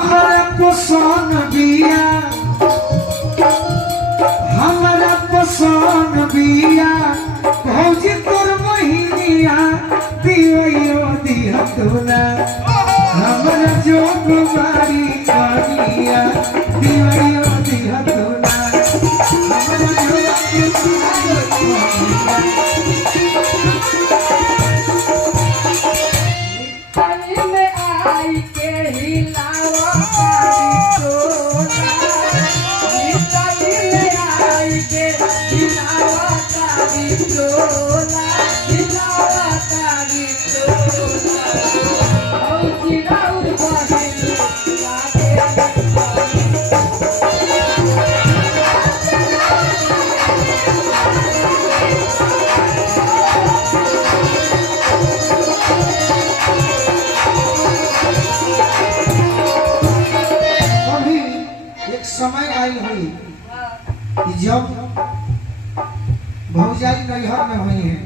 हमारा पसंद बिया हमारा पसंद बिया भौजी तोर महीनिया दियो दिया तोला हमारा जो गुबारी करिया दियो दिया तोला हमारा जो समय आई हुई कि जब भौजाई नैहर में हुई है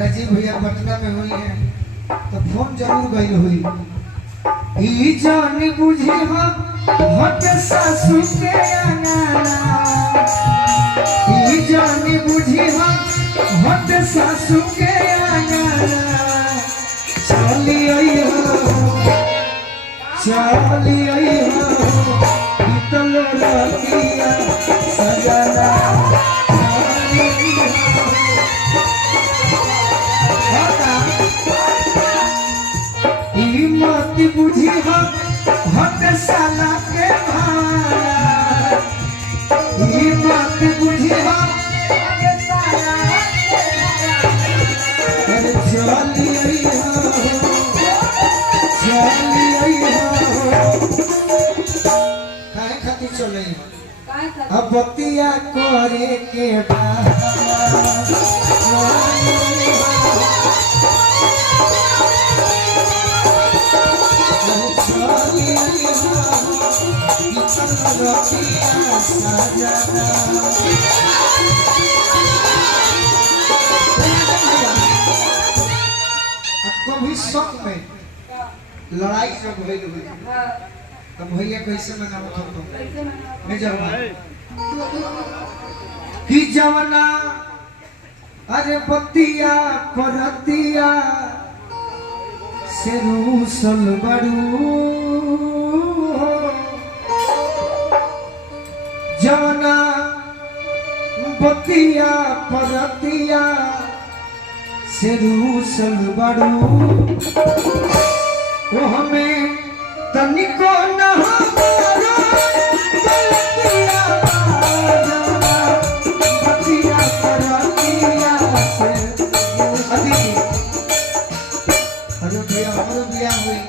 राजीव भैया पटना में हुई है तो फोन जरूर गई हुई ई जान बुझी हम हट सासू के अंगना ई जान बुझी हम हट सासू के अंगना चली आई हो चलो रतिया सजना मत बुझी हम हट साला के भाड़ा मत बुझी हम चली चले अब बतिया करे के कभी शक में लड़ाई जब हुई तब भैया कैसे मनावत हो मेजर कि जवना अरे बतिया परतिया से रूसल बड़ू जवना बतिया परतिया से रूसल बड़ू वो हमें तनिको न हमारा बतिया बतिया परतिया से अदिति हुई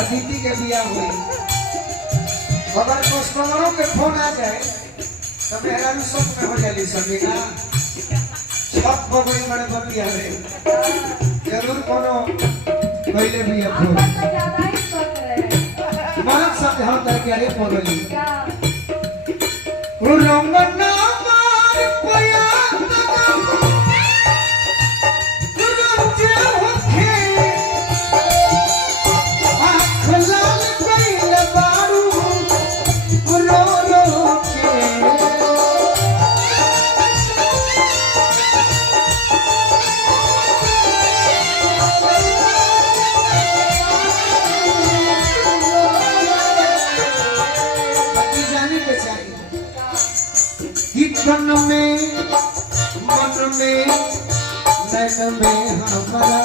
अदिति के बिया हुई अगर कस्टमरों के फोन आ जाए तो मेरा शौक में हो जाए सभी ना छत पर कोई बड़े बतिया है जरूर कोनो पहले भी फोन मां सब हम तर के अरे पगली रंगना मार पया रुंजे होखे आँख लाल कइल बारू रो रो के तन में मन में नैन में हमारा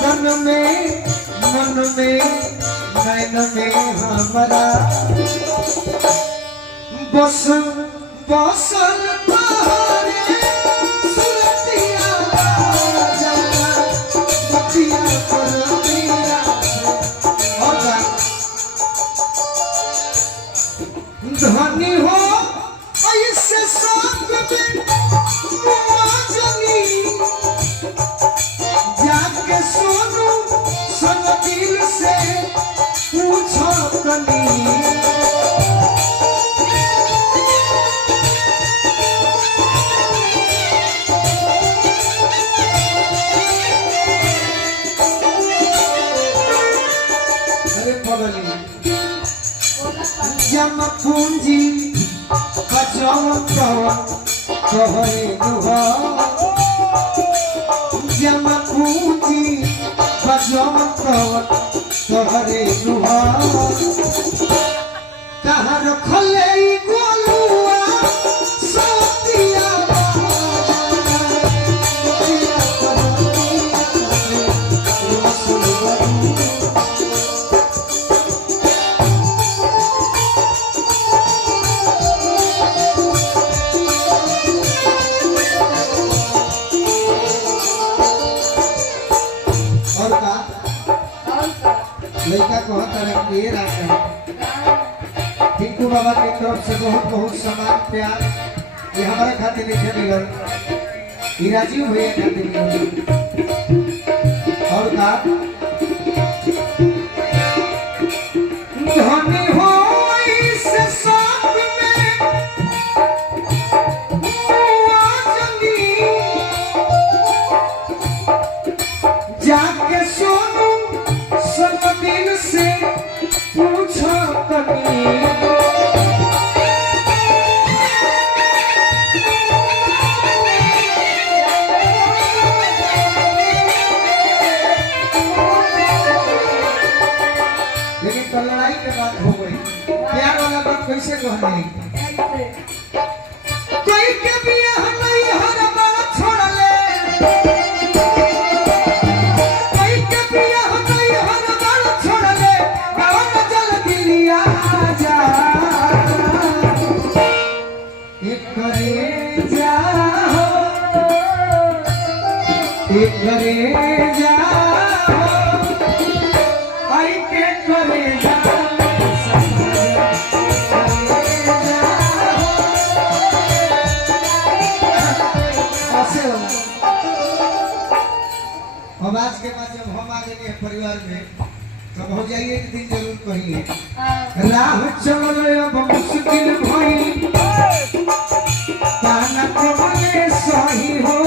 तन में मन में नैन में हमारा बस बसल तारे सुरतिया जाना बतिया परतिया होगा धनी हो ऐसे सांग में मुआजनी जाके सोनू सन दिल से पूछो तनी अरे पगली जम पूंजी बचाव कहरे नुहा जम पूंजी बचाव कहरे नुहा कहाँ रखले गोलुआ सतिया लड़का को टिंकू बाबा की तरफ से बहुत बहुत सम्मान प्यार ये हमारे खाते लिखे मिलल राजीव भैया खाते मिलल और का धनी हो इस साथ में जाके सोनू दिल से पूछो कभी लेकिन तो लड़ाई के बाद हो गई प्यार वाला बात कैसे कहने कोई के बियाह नहीं हर बार छोड़ ले करे जाओ आई के करे जाओ अब आज के बाद जब हम आ गए परिवार में तो हो जाइए एक दिन जरूर कहिए राह चल अब मुश्किल भई ताना कबले सही हो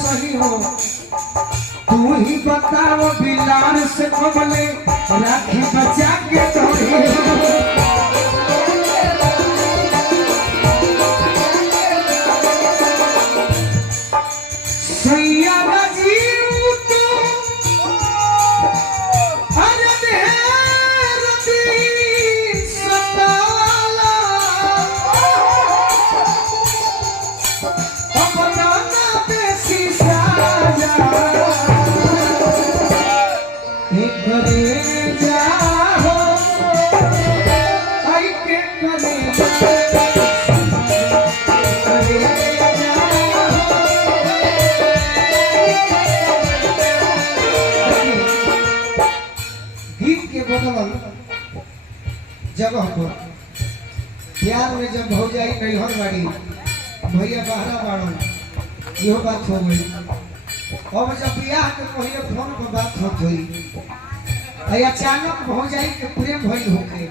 सही हो तू ही बताओ बिलार से कबले राखी बचा के तोड़ी जगह पर प्यार में जब हो जाई नैहर बाड़ी भैया बहरा बाड़न यो बात हो गई अब जब ब्याह के पहले फोन पर बात होत हुई अचानक हो जाई के प्रेम भइल होके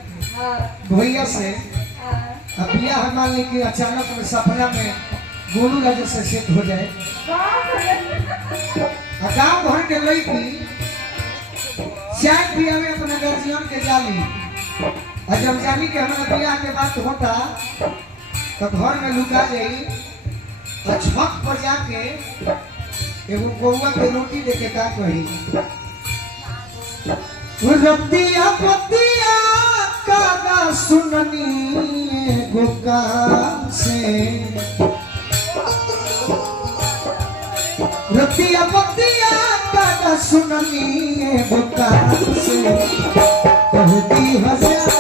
भैया से अब ब्याह मान ली कि अचानक में सपना में गोलू राजा से सेट हो जाए गाँव भर के लड़की चाय पिया में अपने गार्जियन के जाली और जब जानी के हमारा ब्याह के बात होता तो घर में लुका जाई और छत पर जाके एगो कौआ के रोटी देके का कही रतिया पतिया कागा सुननी गोका से रतिया पतिया कागा सुननी गोका से कहती हजार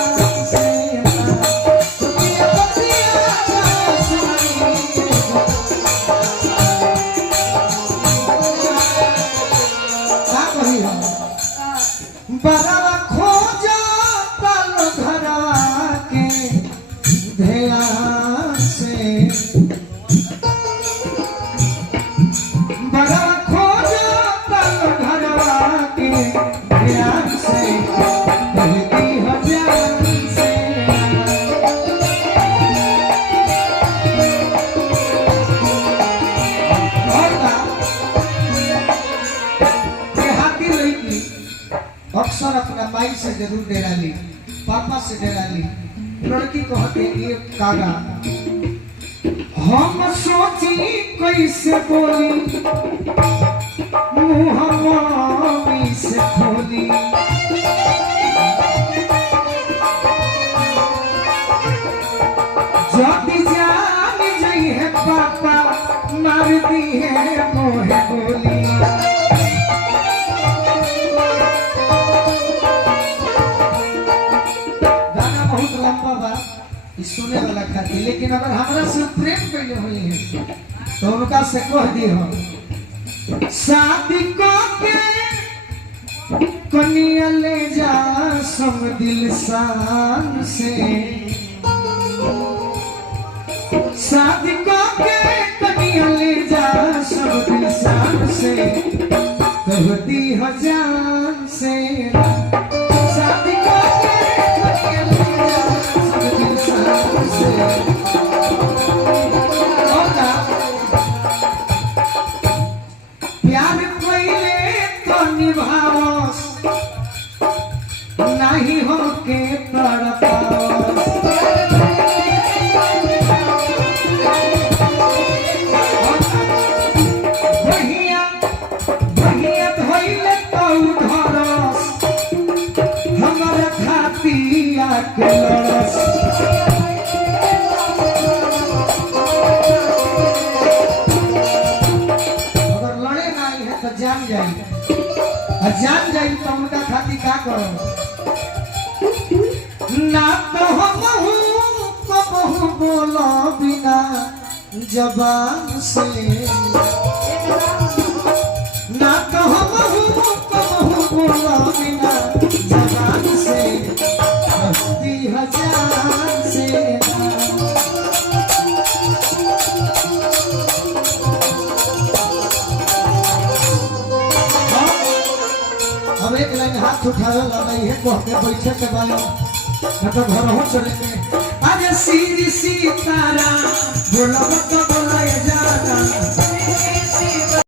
बड़ा खोजा पालो घरवा के ध्यान से बड़ा खोजा पालो घरवा के ध्यान से कहती हजार से माई से जरूर डरा ली, पापा से डरा ली। लड़की कहते ये कागा हम सोची कैसे बोली मुँह मम्मी से खोली। जब जान जाई है पापा मार दी है मोहे गोली। गाना बहुत लंबा बा सुने वाला खाती, लेकिन अगर हमारा से प्रेम कैले हुई है तो उनका से कह दी हो शादी को के कनिया ले जा सब दिल शान से। शादी को के कनिया ले जा सब दिल शान से कहती हो जान से। शादी को के कनिया ले जा सब दिल शान से। प्यार पहले तो निभावस नहीं होके तड़पावस। भैया भैया धोइले तो धरस हमारा खातिया के लड़स। जान जाई तो उनका खाती का करो ना तो हम कहूँ बोलो बिना जबान से। ना तो हम कहूँ बोलो बिना जबान से हस्ती हजार से। अब एक लाइन हाथ उठावे वाला है कहते बैठे के बायो न तो घर हो चले के। अरे सीरी सीतारा बोला तो